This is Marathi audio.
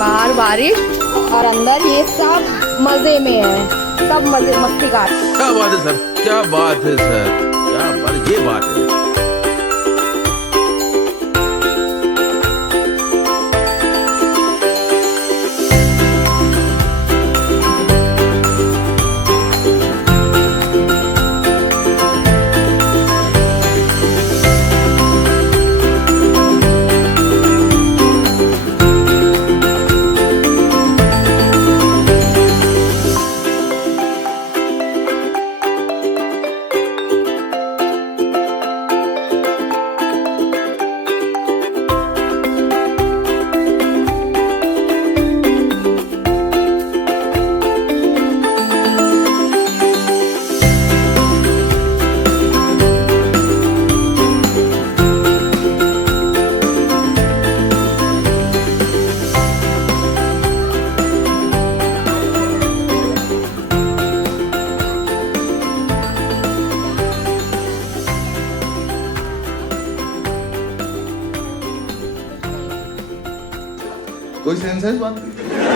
बाहर बारिश और अंदर ये सब मजे में है, सब मजे मस्ती का। क्या बात है सर, क्या बात है सर, क्या बात, ये बात है। कोई सेंस है इस बात की?